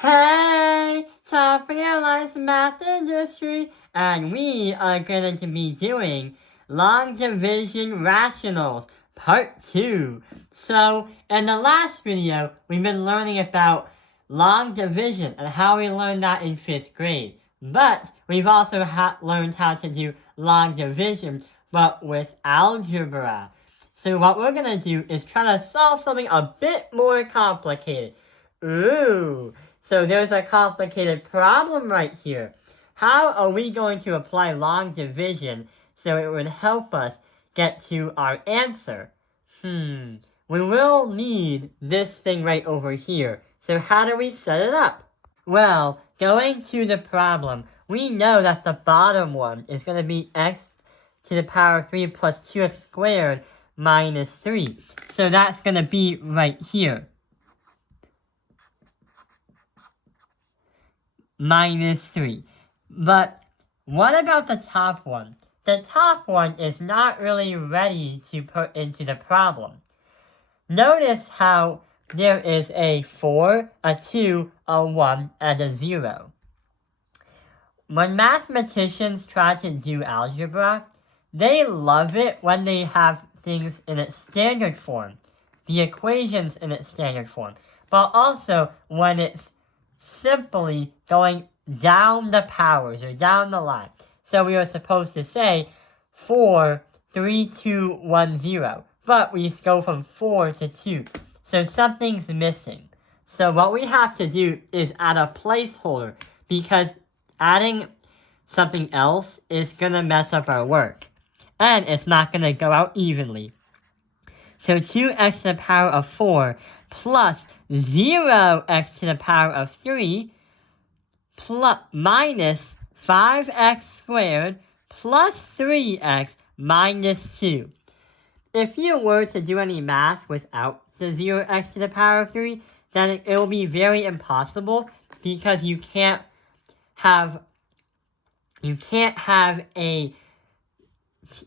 Hey, Top Realized Math Industry, and we are going to be doing long division rationals, part 2. So, in the last video, we've been learning about long division and how we learned that in 5th grade. But we've also learned how to do long division, but with algebra. So what we're going to do is try to solve something a bit more complicated. Ooh, so there's a complicated problem right here. How are we going to apply long division so it would help us get to our answer? We will need this thing right over here. So how do we set it up? Well, going to the problem, we know that the bottom one is going to be x to the power of 3 plus 2x squared minus 3. So that's going to be right here. Minus 3. But what about the top one? The top one is not really ready to put into the problem. Notice how there is a 4, a 2, a 1, and a 0. When mathematicians try to do algebra, they love it when they have things in its standard form, the equations in its standard form, but also when it's simply going down the powers or down the line. So we are supposed to say 4, 3, 2, 1, 0, but we go from 4 to 2. So something's missing. So what we have to do is add a placeholder, because adding something else is going to mess up our work. And it's not going to go out evenly. So 2x to the power of 4 plus 0x to the power of 3 minus 5x squared plus 3x minus 2. If you were to do any math without the 0x to the power of 3, then it will be very impossible, because you can't have a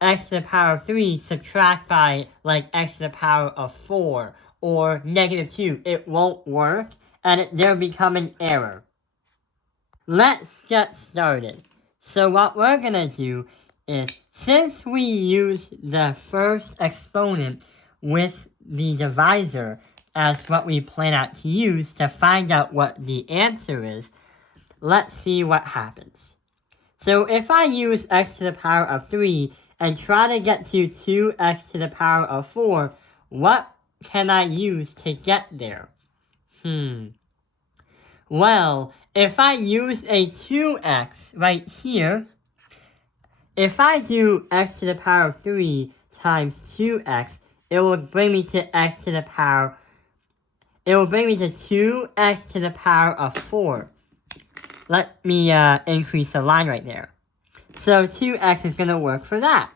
x to the power of 3 subtract by like x to the power of 4 or negative 2. It won't work, and there'll become an error. Let's get started. So what we're going to do is, since we use the first exponent with the divisor as what we plan out to use to find out what the answer is, let's see what happens. So if I use x to the power of 3 and try to get to 2x to the power of 4, what can I use to get there? Well, if I use a 2x right here, if I do x to the power of 3 times 2x, it will bring me to 2x to the power of 4. Let me increase the line right there. So 2x is going to work for that.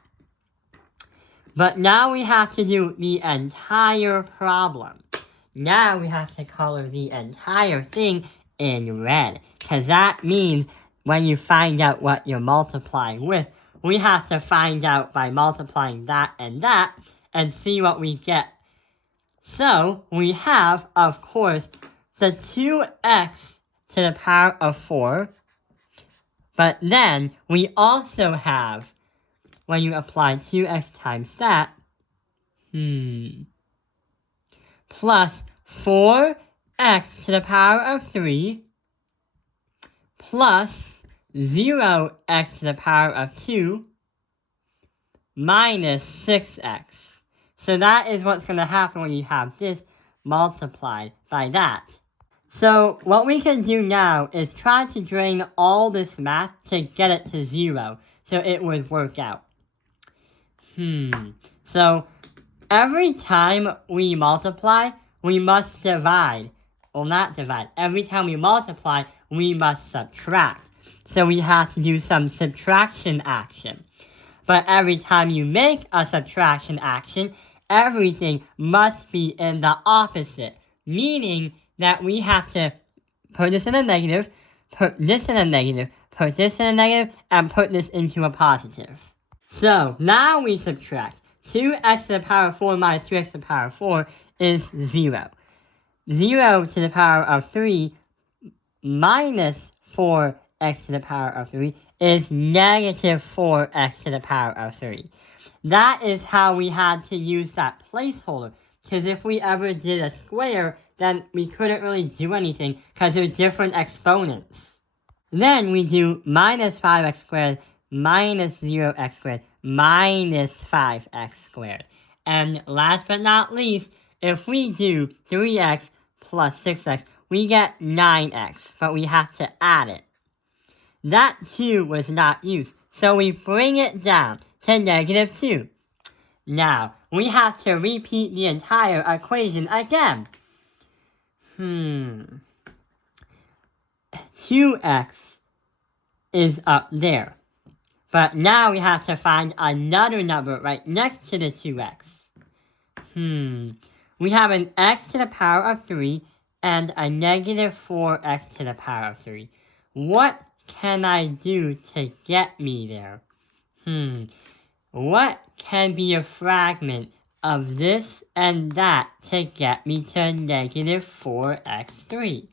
But now we have to do the entire problem. Now we have to color the entire thing in red, because that means when you find out what you're multiplying with, we have to find out by multiplying that and see what we get. So we have, of course, the 2x to the power of 4, but then we also have, when you apply 2x times that, plus 4x to the power of 3 plus 0x to the power of 2 minus 6x. So that is what's going to happen when you have this multiplied by that. So what we can do now is try to drain all this math to get it to 0, so it would work out. So every time we multiply, we must divide. Well, not divide. Every time we multiply, we must subtract. So we have to do some subtraction action. But every time you make a subtraction action, everything must be in the opposite, meaning that we have to put this in a negative, put this in a negative, put this in a negative, and put this into a positive. So now we subtract. 2x to the power of 4 minus 2x to the power of 4 is 0. 0 to the power of 3 minus 4x to the power of 3 is negative 4x to the power of 3. That is how we had to use that placeholder. Because if we ever did a square, then we couldn't really do anything because they're different exponents. Then we do minus 5x squared minus 0x squared minus 5x squared. And last but not least, if we do 3x plus 6x, we get 9x, but we have to add it. That 2 was not used, so we bring it down to negative 2. Now, we have to repeat the entire equation again. 2x is up there. But now we have to find another number right next to the 2x. We have an x to the power of 3 and a negative 4x to the power of 3. What can I do to get me there? What can be a fragment of this and that to get me to negative 4x3?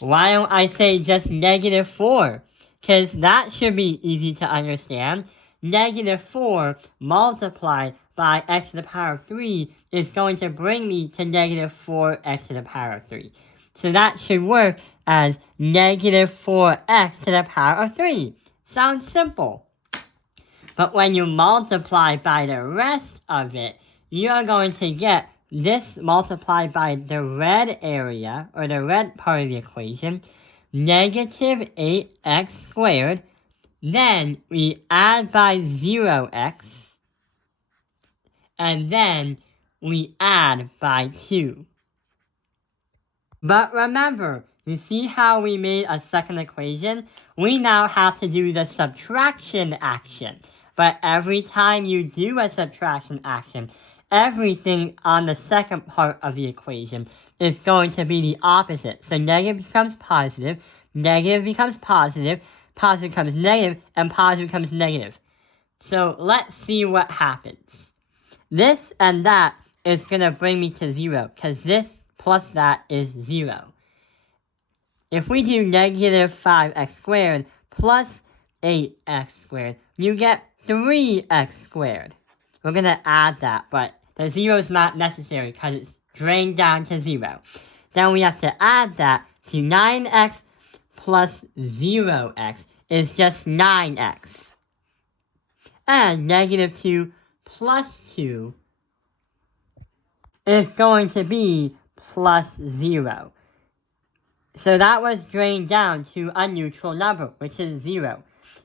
Why don't I say just negative 4? Because that should be easy to understand. Negative 4 multiplied by x to the power of 3 is going to bring me to negative 4x to the power of 3. So that should work as negative 4x to the power of 3. Sounds simple. But when you multiply by the rest of it, you're going to get this multiplied by the red area, or the red part of the equation, negative 8x squared. Then we add by 0x, and then we add by 2. But remember, you see how we made a second equation? We now have to do the subtraction action. But every time you do a subtraction action, everything on the second part of the equation is going to be the opposite. So negative becomes positive becomes positive becomes negative, and positive becomes negative. So let's see what happens. This and that is going to bring me to 0, because this plus that is 0. If we do negative 5x squared plus 8x squared, you get 3x squared. We're going to add that, but the 0 is not necessary because it's drained down to 0. Then we have to add that to 9x plus 0x is just 9x. And negative 2 plus 2 is going to be plus 0. So that was drained down to a neutral number, which is 0.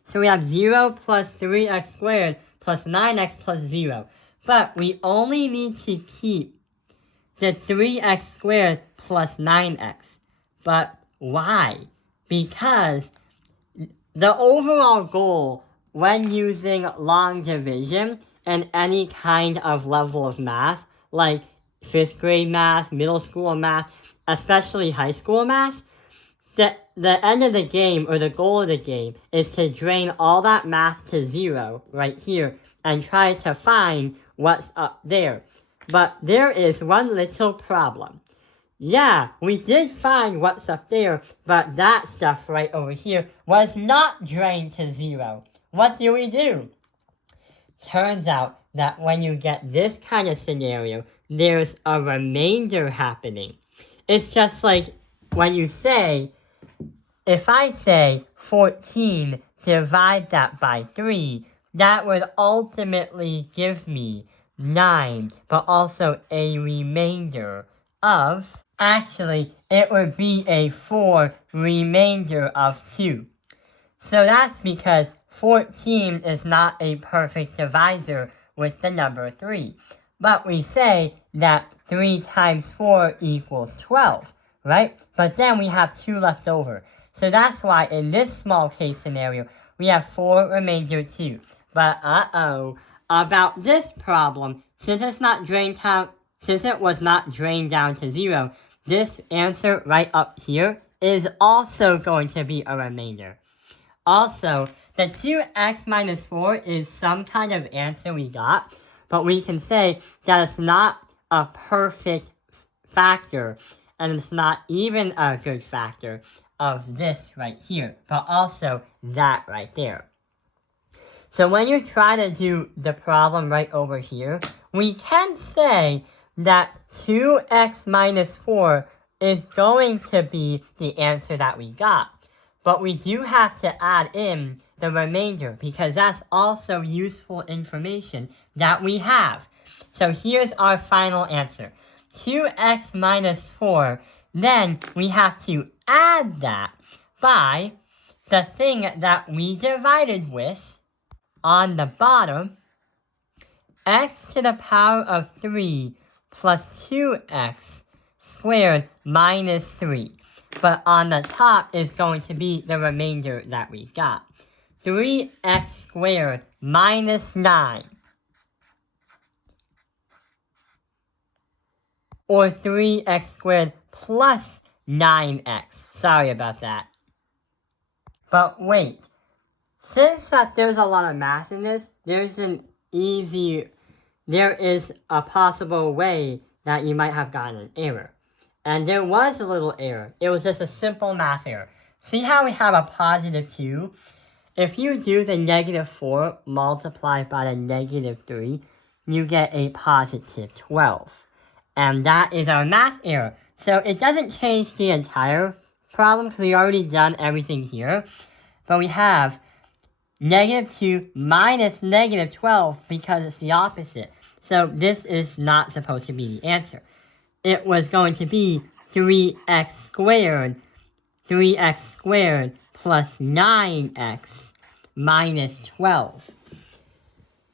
So we have 0 plus 3x squared plus 9x plus 0. But we only need to keep the 3x squared plus 9x. But why? Because the overall goal when using long division in any kind of level of math, like 5th grade math, middle school math, especially high school math, the end of the game, or the goal of the game, is to drain all that math to 0 right here and try to find what's up there. But there is one little problem. Yeah, we did find what's up there, but that stuff right over here was not drained to 0. What do? Turns out that when you get this kind of scenario, there's a remainder happening. It's just like when you say, if I say 14, divide that by 3, that would ultimately give me 9, but also a remainder of, actually, it would be a 4 remainder of 2. So that's because 14 is not a perfect divisor with the number 3. But we say that 3 times 4 equals 12, right? But then we have 2 left over. So that's why in this small case scenario, we have 4 remainder 2. But about this problem, since it was not drained down to 0, this answer right up here is also going to be a remainder. Also, the 2x minus 4 is some kind of answer we got, but we can say that it's not a perfect factor, and it's not even a good factor of this right here, but also that right there. So when you try to do the problem right over here, we can say that 2x minus 4 is going to be the answer that we got. But we do have to add in the remainder because that's also useful information that we have. So here's our final answer. 2x minus 4, then we have to add that by the thing that we divided with on the bottom, x to the power of 3 plus 2x squared minus 3. But on the top is going to be the remainder that we got. 3x squared minus 9. Or 3x squared plus 9x. Sorry about that. But wait. Since that there's a lot of math in this, there is a possible way that you might have gotten an error. And there was a little error. It was just a simple math error. See how we have a positive 2? If you do the negative 4 multiplied by the negative 3, you get a positive 12. And that is our math error. So it doesn't change the entire problem because we already done everything here. But we have negative 2 minus negative 12 because it's the opposite. So this is not supposed to be the answer. It was going to be 3x squared plus 9x minus 12.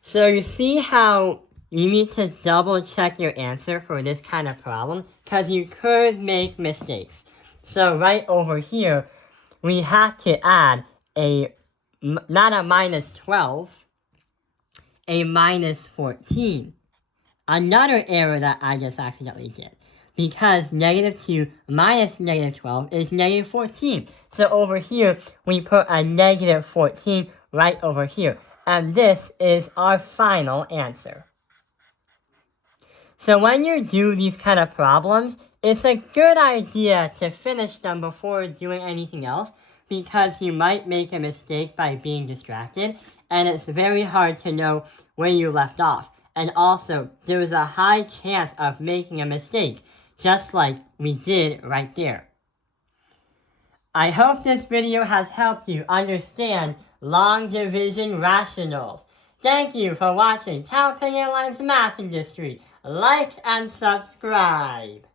So you see how you need to double check your answer for this kind of problem because you could make mistakes. So right over here, we have to add not a minus 12, a minus 14. Another error that I just accidentally did. Because negative 2 minus negative 12 is negative 14. So over here, we put a negative 14 right over here. And this is our final answer. So when you do these kind of problems, it's a good idea to finish them before doing anything else because you might make a mistake by being distracted, and it's very hard to know where you left off. And also, there's a high chance of making a mistake, just like we did right there. I hope this video has helped you understand long division rationals. Thank you for watching Taoping Airlines Math Industry. Like and subscribe.